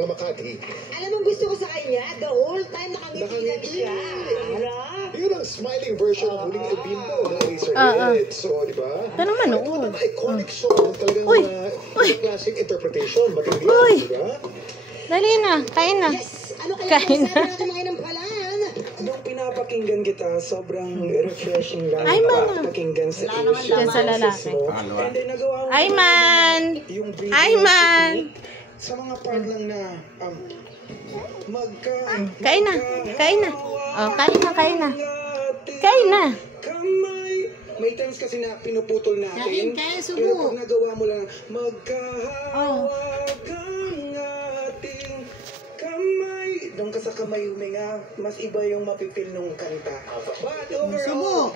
ng Makati. Alam mo gusto ko sa kanya, the whole time nakangiti lang siya. Yun ang smiling version ng huling El Bimbo ng Eraserhead. So, di ba? Pero manood. Ito naman iconic song, talagang classic interpretation. Magaling, di ba? Dali na, kain na. Yes! Ano kaya Kain na. sabi natin mga inampalan? Nung pinapakinggan kita, sobrang refreshing lang. Ay, man. Pakinggan sa Diyan sa lalaki. And then nagawa mo Ay, man. yung breathing Ay, man. technique sa mga part lang na Kain na. Kain na. Oh, kain na, kain na. Kain na. Kamay. May times kasi na pinuputol natin. Pero pag nagawa mo lang, magkahawak ang ating kamay. Doon ka sa kamay huminga, mas iba yung mapipil nung kanta. But overall,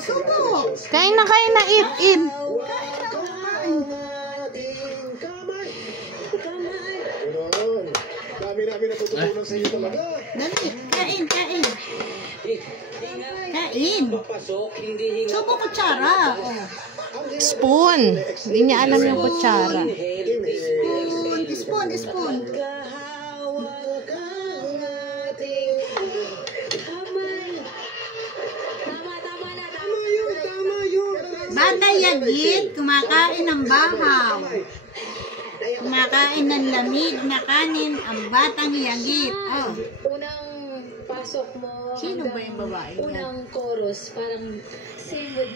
Subo! Kain na, eat, eat. Ganon. Dami namin natututunan sa iyo talaga. Dali, kain. Kain. Subo kutsara. Spoon. Hindi niya alam yung kutsara. Spoon. Batay yagit, kumakain ng bahaw. Kumakain ng lamig na kanin ang batang yagit. Oh. Unang pasok mo. Sino ba yung babae? Unang chorus, parang same with